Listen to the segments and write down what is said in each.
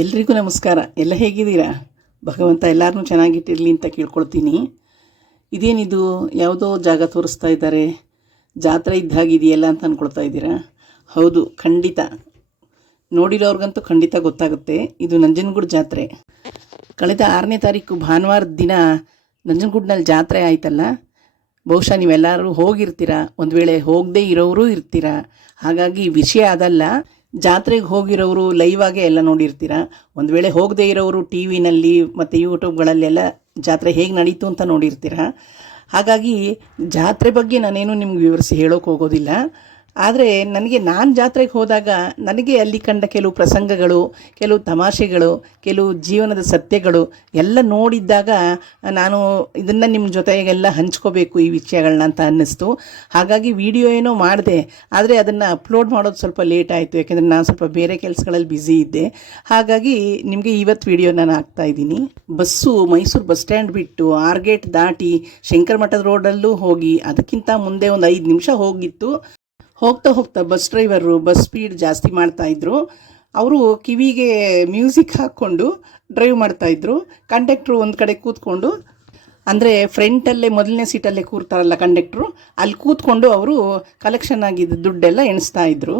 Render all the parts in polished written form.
ಎಲ್ರಿಗೂ ನಮಸ್ಕಾರ. ಎಲ್ಲ ಹೇಗಿದ್ದೀರಾ? ಭಗವಂತ ಎಲ್ಲರನ್ನೂ ಚೆನ್ನಾಗಿಟ್ಟಿರಲಿ ಅಂತ ಕೇಳ್ಕೊಳ್ತೀನಿ. ಇದೇನಿದು ಯಾವುದೋ ಜಾಗ ತೋರಿಸ್ತಾ ಇದ್ದಾರೆ, ಜಾತ್ರೆ ಇದ್ದಾಗಿದೆಯಲ್ಲ ಅಂತ ಅಂದ್ಕೊಳ್ತಾ ಇದ್ದೀರಾ? ಹೌದು, ಖಂಡಿತ. ನೋಡಿರೋರ್ಗಂತೂ ಖಂಡಿತ ಗೊತ್ತಾಗುತ್ತೆ. ಇದು ನಂಜನಗೂಡು ಜಾತ್ರೆ. ಕಳೆದ 6ನೇ ತಾರೀಕು ಭಾನುವಾರದ ದಿನ ನಂಜನಗೂಡಿನಲ್ಲಿ ಜಾತ್ರೆ ಆಯ್ತಲ್ಲ. ಬಹುಶಃ ನೀವೆಲ್ಲರೂ ಹೋಗಿರ್ತೀರ, ಒಂದು ವೇಳೆ ಹೋಗದೇ ಇರೋರು ಇರ್ತೀರ. ಹಾಗಾಗಿ ವಿಷಯ ಅದಲ್ಲ. ಜಾತ್ರೆಗೆ ಹೋಗಿರೋರು ಲೈವಾಗೆ ಎಲ್ಲ ನೋಡಿರ್ತೀರ. ಒಂದು ವೇಳೆ ಹೋಗದೇ ಇರೋರು ಟಿ ವಿನಲ್ಲಿ ಮತ್ತು ಯೂಟ್ಯೂಬ್ಗಳಲ್ಲೆಲ್ಲ ಜಾತ್ರೆ ಹೇಗೆ ನಡೀತು ಅಂತ ನೋಡಿರ್ತೀರ. ಹಾಗಾಗಿ ಜಾತ್ರೆ ಬಗ್ಗೆ ನಾನೇನು ನಿಮ್ಗೆ ವಿವರಿಸಿ ಹೇಳೋಕೆ ಹೋಗೋದಿಲ್ಲ. ಆದರೆ ನಾನು ಜಾತ್ರೆಗೆ ಹೋದಾಗ ನನಗೆ ಅಲ್ಲಿ ಕಂಡ ಕೆಲವು ಪ್ರಸಂಗಗಳು, ಕೆಲವು ತಮಾಷೆಗಳು, ಕೆಲವು ಜೀವನದ ಸತ್ಯಗಳು ಎಲ್ಲ ನೋಡಿದ್ದಾಗ ನಾನು ಇದನ್ನು ನಿಮ್ಮ ಜೊತೆಗೆಲ್ಲ ಹಂಚ್ಕೋಬೇಕು ಈ ವಿಷಯಗಳನ್ನ ಅಂತ ಅನ್ನಿಸ್ತು. ಹಾಗಾಗಿ ವಿಡಿಯೋ ಏನೋ ಮಾಡಿದೆ, ಆದರೆ ಅದನ್ನು ಅಪ್ಲೋಡ್ ಮಾಡೋದು ಸ್ವಲ್ಪ ಲೇಟ್ ಆಯಿತು. ಯಾಕೆಂದರೆ ನಾನು ಸ್ವಲ್ಪ ಬೇರೆ ಕೆಲಸಗಳಲ್ಲಿ ಬ್ಯುಸಿ ಇದ್ದೆ. ಹಾಗಾಗಿ ನಿಮಗೆ ಇವತ್ತು ವಿಡಿಯೋ ನಾನು ಹಾಕ್ತಾಯಿದ್ದೀನಿ. ಬಸ್ಸು ಮೈಸೂರು ಬಸ್ ಸ್ಟ್ಯಾಂಡ್ ಬಿಟ್ಟು ಆರ್ಗೇಟ್ ದಾಟಿ ಶಂಕರ ಮಠದ ರೋಡಲ್ಲೂ ಹೋಗಿ ಅದಕ್ಕಿಂತ ಮುಂದೆ ಒಂದು 5 ನಿಮಿಷ ಹೋಗಿತ್ತು. ಹೋಗ್ತಾ ಹೋಗ್ತಾ ಬಸ್ ಡ್ರೈವರು ಬಸ್ ಸ್ಪೀಡ್ ಜಾಸ್ತಿ ಮಾಡ್ತಾಯಿದ್ರು. ಅವರು ಕಿವಿಗೆ ಮ್ಯೂಸಿಕ್ ಹಾಕ್ಕೊಂಡು ಡ್ರೈವ್ ಮಾಡ್ತಾಯಿದ್ರು. ಕಂಡಕ್ಟ್ರು ಒಂದು ಕಡೆ ಕೂತ್ಕೊಂಡು, ಅಂದರೆ ಫ್ರಂಟಲ್ಲೇ ಮೊದಲನೇ ಸೀಟಲ್ಲೇ ಕೂರ್ತಾರಲ್ಲ ಕಂಡಕ್ಟ್ರು, ಅಲ್ಲಿ ಕೂತ್ಕೊಂಡು ಅವರು ಕಲೆಕ್ಷನ್ ಆಗಿದ್ದ ದುಡ್ಡೆಲ್ಲ ಎಣಿಸ್ತಾಯಿದ್ರು.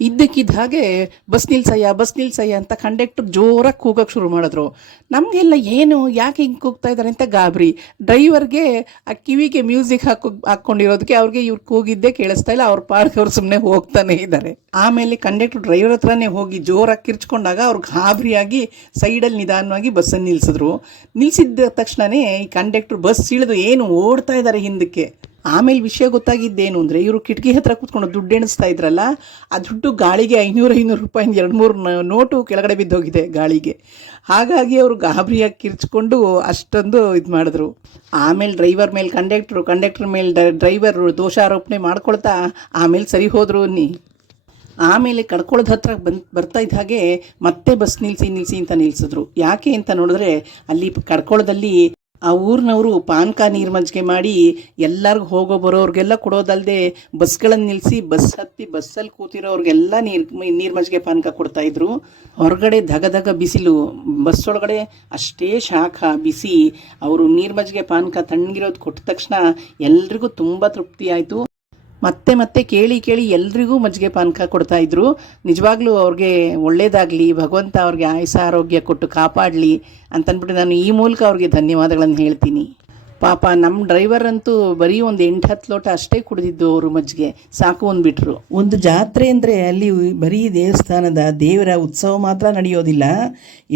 ಇದ್ದಕ್ಕಿದ್ದ ಹಾಗೆ ಬಸ್ ನಿಲ್ಸಯ್ಯ ಅಂತ ಕಂಡಕ್ಟ್ರು ಜೋರಾಗಿ ಕೂಗೋಕ್ಕೆ ಶುರು ಮಾಡಿದ್ರು. ನಮಗೆಲ್ಲ ಏನು ಯಾಕೆ ಹಿಂಗೆ ಕೂಗ್ತಾ ಇದ್ದಾರೆ ಅಂತ ಗಾಬರಿ. ಡ್ರೈವರ್ಗೆ ಆ ಕಿವಿಗೆ ಮ್ಯೂಸಿಕ್ ಹಾಕ್ಕೊಂಡಿರೋದಕ್ಕೆ ಅವ್ರಿಗೆ ಇವ್ರು ಕೂಗಿದ್ದೇ ಕೇಳಿಸ್ತಾ ಇಲ್ಲ. ಅವ್ರ ಪಾಡ್ಗೆ ಅವ್ರು ಸುಮ್ಮನೆ ಹೋಗ್ತಾನೆ ಇದ್ದಾರೆ. ಆಮೇಲೆ ಕಂಡಕ್ಟ್ರು ಡ್ರೈವರ್ ಹತ್ರನೇ ಹೋಗಿ ಜೋರಾಗಿ ಕಿರ್ಚ್ಕೊಂಡಾಗ ಅವ್ರು ಗಾಬರಿಯಾಗಿ ಸೈಡಲ್ಲಿ ನಿಧಾನವಾಗಿ ಬಸ್ಸನ್ನು ನಿಲ್ಲಿಸಿದ್ದ ತಕ್ಷಣವೇ ಈ ಕಂಡಕ್ಟ್ರು ಬಸ್ ಇಳಿದು ಏನು ಓಡ್ತಾ ಇದ್ದಾರೆ ಹಿಂದಕ್ಕೆ. ಆಮೇಲೆ ವಿಷಯ ಗೊತ್ತಾಗಿದ್ದೇನು ಅಂದರೆ, ಇವರು ಕಿಟಕಿ ಹತ್ರ ಕೂತ್ಕೊಂಡು ದುಡ್ಡು ಎಣಿಸ್ತಾ ಇದ್ರಲ್ಲ, ಆ ದುಡ್ಡು ಗಾಳಿಗೆ 500 ರೂಪಾಯಿಂದ 2-3 ನೋಟು ಕೆಳಗಡೆ ಬಿದ್ದೋಗಿದೆ ಗಾಳಿಗೆ. ಹಾಗಾಗಿ ಅವರು ಗಾಬರಿಯಾಗಿ ಕಿರ್ಚ್ಕೊಂಡು ಅಷ್ಟೊಂದು ಇದು ಮಾಡಿದ್ರು. ಆಮೇಲೆ ಡ್ರೈವರ್ ಮೇಲೆ ಕಂಡಕ್ಟ್ರ್ ಮೇಲೆ ಡ್ರೈವರ್ ದೋಷಾರೋಪಣೆ ಮಾಡ್ಕೊಳ್ತಾ ಆಮೇಲೆ ಸರಿ ಹೋದರು ಅನ್ನಿ. ಆಮೇಲೆ ಕಡ್ಕೊಳ್ಳೋದು ಹತ್ರ ಬರ್ತಾ ಇದ್ದ ಹಾಗೆ ಮತ್ತೆ ಬಸ್ ನಿಲ್ಲಿಸಿ ಅಂತ ನಿಲ್ಲಿಸಿದ್ರು. ಯಾಕೆ ಅಂತ ನೋಡಿದ್ರೆ, ಅಲ್ಲಿ ಕಡ್ಕೊಳ್ಳೋದಲ್ಲಿ ಆ ಊರಿನವರು ಪಾನಕ ನೀರು ಮಜ್ಜಿಗೆ ಮಾಡಿ ಎಲ್ಲರಿಗೂ ಹೋಗೋ ಬರೋರಿಗೆಲ್ಲ ಕೊಡೋದಲ್ಲದೆ ಬಸ್ಗಳನ್ನು ನಿಲ್ಲಿಸಿ ಬಸ್ ಹತ್ತಿ ಬಸ್ಸಲ್ಲಿ ಕೂತಿರೋರಿಗೆಲ್ಲ ನೀರು ಮಜ್ಜಿಗೆ ಪಾನಕ ಕೊಡ್ತಾಯಿದ್ರು. ಹೊರಗಡೆ ಧಗ ಬಿಸಿಲು, ಬಸ್ ಒಳಗಡೆ ಅಷ್ಟೇ ಶಾಖ ಬಿಸಿ. ಅವರು ನೀರು ಮಜ್ಜಿಗೆ ಪಾನಕ ತಣ್ಣಗಿರೋದು ಕೊಟ್ಟ ತಕ್ಷಣ ಎಲ್ರಿಗೂ ತುಂಬ ತೃಪ್ತಿ ಆಯಿತು. ಮತ್ತೆ ಕೇಳಿ ಎಲ್ರಿಗೂ ಮಜ್ಜಿಗೆ ಪಾನಕ ಕೊಡ್ತಾಯಿದ್ರು. ನಿಜವಾಗ್ಲೂ ಅವ್ರಿಗೆ ಒಳ್ಳೆಯದಾಗಲಿ, ಭಗವಂತ ಅವ್ರಿಗೆ ಆಯುಷ್ಯ ಆರೋಗ್ಯ ಕೊಟ್ಟು ಕಾಪಾಡಲಿ ಅಂತಂದ್ಬಿಟ್ಟು ನಾನು ಈ ಮೂಲಕ ಅವ್ರಿಗೆ ಧನ್ಯವಾದಗಳನ್ನು ಹೇಳ್ತೀನಿ. ಪಾಪ ನಮ್ಮ ಡ್ರೈವರ್ ಅಂತೂ ಬರೀ ಒಂದು 8-10 ಲೋಟ ಅಷ್ಟೇ ಕುಡಿದಿದ್ದು ಅವರು ಮಜ್ಜಿಗೆ, ಸಾಕು ಅಂದ್ಬಿಟ್ರು. ಒಂದು ಜಾತ್ರೆ ಅಂದರೆ ಅಲ್ಲಿ ಬರೀ ದೇವಸ್ಥಾನದ ದೇವರ ಉತ್ಸವ ಮಾತ್ರ ನಡೆಯೋದಿಲ್ಲ.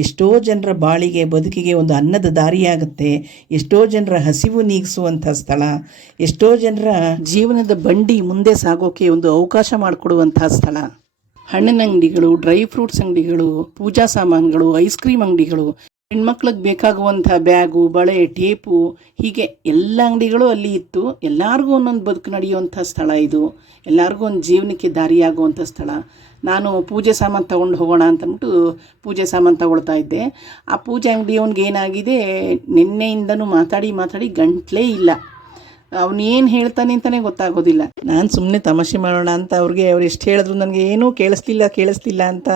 ಎಷ್ಟೋ ಜನರ ಬಾಳಿಗೆ ಬದುಕಿಗೆ ಒಂದು ಅನ್ನದ ದಾರಿಯಾಗುತ್ತೆ. ಎಷ್ಟೋ ಜನರ ಹಸಿವು ನೀಗಿಸುವಂಥ ಸ್ಥಳ, ಎಷ್ಟೋ ಜನರ ಜೀವನದ ಬಂಡಿ ಮುಂದೆ ಸಾಗೋಕೆ ಒಂದು ಅವಕಾಶ ಮಾಡಿಕೊಡುವಂಥ ಸ್ಥಳ. ಹಣ್ಣಿನ ಅಂಗಡಿಗಳು, ಡ್ರೈ ಫ್ರೂಟ್ಸ್ ಅಂಗಡಿಗಳು, ಪೂಜಾ ಸಾಮಾನುಗಳು, ಐಸ್ ಕ್ರೀಮ್ ಅಂಗಡಿಗಳು, ಹೆಣ್ಮಕ್ಳಿಗೆ ಬೇಕಾಗುವಂಥ ಬ್ಯಾಗು, ಬಳೆ, ಟೇಪು, ಹೀಗೆ ಎಲ್ಲ ಅಂಗಡಿಗಳು ಅಲ್ಲಿ ಇತ್ತು. ಎಲ್ಲರಿಗೂ ಒಂದೊಂದು ಬದುಕು ನಡೆಯುವಂಥ ಸ್ಥಳ ಇದು. ಎಲ್ಲರಿಗೂ ಒಂದು ಜೀವನಕ್ಕೆ ದಾರಿಯಾಗುವಂಥ ಸ್ಥಳ. ನಾನು ಪೂಜೆ ಸಾಮಾನು ತೊಗೊಂಡು ಹೋಗೋಣ ಅಂತಂದ್ಬಿಟ್ಟು ಪೂಜೆ ಸಾಮಾನು ತಗೊಳ್ತಾ ಇದ್ದೆ. ಆ ಪೂಜೆ ಅಂಗಡಿಯವನಿಗೆ ಏನಾಗಿದೆ, ನಿನ್ನೆಯಿಂದನೂ ಮಾತಾಡಿ ಗಂಟ್ಲೇ ಇಲ್ಲ. ಅವನೇನು ಹೇಳ್ತಾನೆ ಅಂತಲೇ ಗೊತ್ತಾಗೋದಿಲ್ಲ. ನಾನು ಸುಮ್ಮನೆ ತಮಾಷೆ ಮಾಡೋಣ ಅಂತ ಅವ್ರು ಎಷ್ಟು ಹೇಳಿದ್ರು ನನಗೆ ಏನೂ ಕೇಳಿಸ್ತಿಲ್ಲ ಅಂತ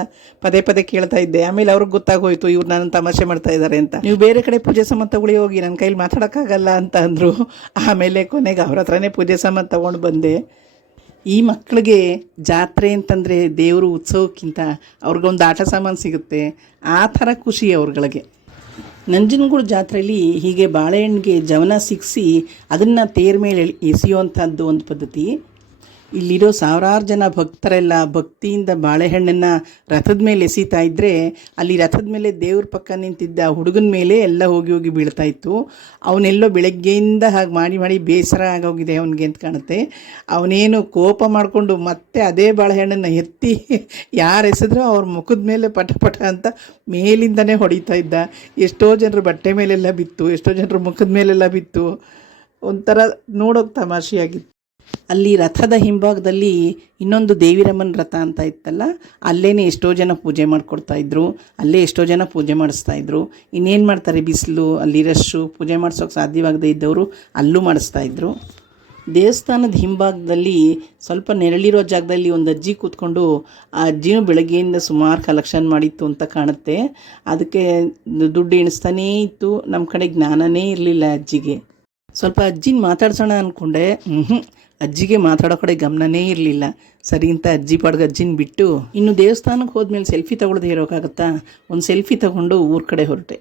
ಪದೇ ಕೇಳ್ತಾ ಇದ್ದೆ. ಆಮೇಲೆ ಅವ್ರಿಗೆ ಗೊತ್ತಾಗೋಯ್ತು ಇವ್ರು ನಾನು ತಮಾಷೆ ಮಾಡ್ತಾ ಇದ್ದಾರೆ ಅಂತ. ನೀವು ಬೇರೆ ಕಡೆ ಪೂಜೆ ಸಾಮಾನು ತಗೊಳ್ಳಿ ಹೋಗಿ, ನನ್ನ ಕೈಲಿ ಮಾತಾಡೋಕ್ಕಾಗಲ್ಲ ಅಂತ ಅಂದರು. ಆಮೇಲೆ ಕೊನೆಗೆ ಅವ್ರ ಹತ್ರನೇ ಪೂಜೆ ಸಾಮಾನು ತೊಗೊಂಡು ಬಂದೆ. ಈ ಮಕ್ಕಳಿಗೆ ಜಾತ್ರೆ ಅಂತಂದರೆ ದೇವರು ಉತ್ಸವಕ್ಕಿಂತ ಅವ್ರಿಗೊಂದು ಆಟ ಸಾಮಾನು ಸಿಗುತ್ತೆ, ಆ ಥರ ಖುಷಿ ಅವ್ರಗಳಿಗೆ. ನಂಜನಗೂಡು ಜಾತ್ರೆಯಲ್ಲಿ ಹೀಗೆ ಬಾಳೆಹಣ್ಣಿಗೆ ಜವನ ಸಿಕ್ಕಿಸಿ ಅದನ್ನು ತೇರ ಮೇಲೆ ಎಸೆಯುವಂಥದ್ದು ಒಂದು ಪದ್ಧತಿ. ಇಲ್ಲಿರೋ ಸಾವಿರಾರು ಜನ ಭಕ್ತರೆಲ್ಲ ಭಕ್ತಿಯಿಂದ ಬಾಳೆಹಣ್ಣನ್ನು ರಥದ ಮೇಲೆ ಎಸೀತಾ ಇದ್ದರೆ, ಅಲ್ಲಿ ರಥದ ಮೇಲೆ ದೇವ್ರ ಪಕ್ಕ ನಿಂತಿದ್ದ ಹುಡುಗನ ಮೇಲೆ ಎಲ್ಲ ಹೋಗಿ ಬೀಳ್ತಾ ಇತ್ತು. ಅವನೆಲ್ಲೋ ಬೆಳಗ್ಗೆಯಿಂದ ಹಾಗೆ ಮಾಡಿ ಬೇಸರ ಆಗೋಗಿದೆ ಅವನಿಗೆ ಅಂತ ಕಾಣುತ್ತೆ. ಅವನೇನು ಕೋಪ ಮಾಡಿಕೊಂಡು ಮತ್ತೆ ಅದೇ ಬಾಳೆಹಣ್ಣನ್ನು ಎತ್ತಿ ಯಾರು ಎಸೆದ್ರೋ ಅವ್ರ ಮುಖದ ಮೇಲೆ ಪಟ ಅಂತ ಮೇಲಿಂದನೇ ಹೊಡಿತಾ ಇದ್ದ. ಎಷ್ಟೋ ಜನರು ಬಟ್ಟೆ ಮೇಲೆಲ್ಲ ಬಿತ್ತು, ಎಷ್ಟೋ ಜನರು ಮುಖದ ಮೇಲೆಲ್ಲ ಬಿತ್ತು. ಒಂಥರ ನೋಡೋಕೆ ತಮಾಷೆಯಾಗಿತ್ತು. ಅಲ್ಲಿ ರಥದ ಹಿಂಭಾಗದಲ್ಲಿ ಇನ್ನೊಂದು ದೇವಿರಮ್ಮನ ರಥ ಅಂತ ಇತ್ತಲ್ಲ, ಅಲ್ಲೇ ಎಷ್ಟೋ ಜನ ಪೂಜೆ ಮಾಡಿಕೊಡ್ತಾಯಿದ್ರು. ಅಲ್ಲೇ ಎಷ್ಟೋ ಜನ ಪೂಜೆ ಮಾಡಿಸ್ತಾಯಿದ್ರು. ಇನ್ನೇನು ಮಾಡ್ತಾರೆ, ಬಿಸಿಲು, ಅಲ್ಲಿ ರಶ್ಶು, ಪೂಜೆ ಮಾಡಿಸೋಕೆ ಸಾಧ್ಯವಾಗದೇ ಇದ್ದವರು ಅಲ್ಲೂ ಮಾಡಿಸ್ತಾಯಿದ್ರು. ದೇವಸ್ಥಾನದ ಹಿಂಭಾಗದಲ್ಲಿ ಸ್ವಲ್ಪ ನೆರಳಿರೋ ಜಾಗದಲ್ಲಿ ಒಂದು ಅಜ್ಜಿ ಕೂತ್ಕೊಂಡು ಆ ಅಜ್ಜಿನೂ ಬೆಳಗ್ಗೆಯಿಂದ ಸುಮಾರು ಕಲೆಕ್ಷನ್ ಮಾಡಿತ್ತು ಅಂತ ಕಾಣುತ್ತೆ. ಅದಕ್ಕೆ ದುಡ್ಡು ಎಣಿಸ್ತಾನೇ ಇತ್ತು. ನಮ್ಮ ಕಡೆ ಜ್ಞಾನನೇ ಇರಲಿಲ್ಲ ಅಜ್ಜಿಗೆ. ಸ್ವಲ್ಪ ಅಜ್ಜಿನ ಮಾತಾಡ್ಸೋಣ ಅಂದ್ಕೊಂಡೆ, ಅಜ್ಜಿಗೆ ಮಾತಾಡೋ ಕಡೆ ಗಮನನೇ ಇರಲಿಲ್ಲ. ಸರಿ ಅಂತ ಅಜ್ಜಿ ಪಾಡ್ಗೆ ಅಜ್ಜಿನ ಬಿಟ್ಟು ಇನ್ನು ದೇವಸ್ಥಾನಕ್ಕೆ ಹೋದ್ಮೇಲೆ ಸೆಲ್ಫಿ ತೊಗೊಳ್ದೇ ಇರೋಕ್ಕಾಗತ್ತಾ, ಒಂದು ಸೆಲ್ಫಿ ತೊಗೊಂಡು ಊರ ಕಡೆ ಹೊರಟೆ.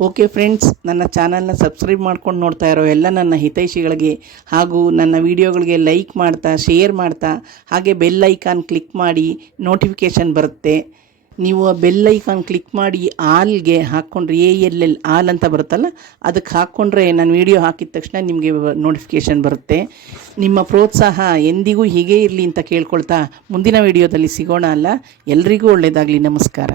ಓಕೆ ಫ್ರೆಂಡ್ಸ್, ನನ್ನ ಚಾನಲ್ನ ಸಬ್ಸ್ಕ್ರೈಬ್ ಮಾಡ್ಕೊಂಡು ನೋಡ್ತಾ ಇರೋ ಎಲ್ಲ ನನ್ನ ಹಿತೈಷಿಗಳಿಗೆ ಹಾಗೂ ನನ್ನ ವೀಡಿಯೋಗಳಿಗೆ ಲೈಕ್ ಮಾಡ್ತಾ, ಶೇರ್ ಮಾಡ್ತಾ, ಹಾಗೆ ಬೆಲ್ ಐಕಾನ್ ಕ್ಲಿಕ್ ಮಾಡಿ ನೋಟಿಫಿಕೇಷನ್ ಬರುತ್ತೆ. ನೀವು ಆ ಬೆಲ್ ಐಕಾನ್ ಕ್ಲಿಕ್ ಮಾಡಿ ಆಲ್ಗೆ ಹಾಕ್ಕೊಂಡ್ರೆ ALL ಆಲ್ ಅಂತ ಬರುತ್ತಲ್ಲ, ಅದಕ್ಕೆ ಹಾಕ್ಕೊಂಡ್ರೆ ನಾನು ವೀಡಿಯೋ ಹಾಕಿದ ತಕ್ಷಣ ನಿಮಗೆ ನೋಟಿಫಿಕೇಷನ್ ಬರುತ್ತೆ. ನಿಮ್ಮ ಪ್ರೋತ್ಸಾಹ ಎಂದಿಗೂ ಹೀಗೇ ಇರಲಿ ಅಂತ ಕೇಳ್ಕೊಳ್ತಾ ಮುಂದಿನ ವೀಡಿಯೋದಲ್ಲಿ ಸಿಗೋಣ. ಅಲ್ಲ, ಎಲ್ರಿಗೂ ಒಳ್ಳೆಯದಾಗಲಿ. ನಮಸ್ಕಾರ.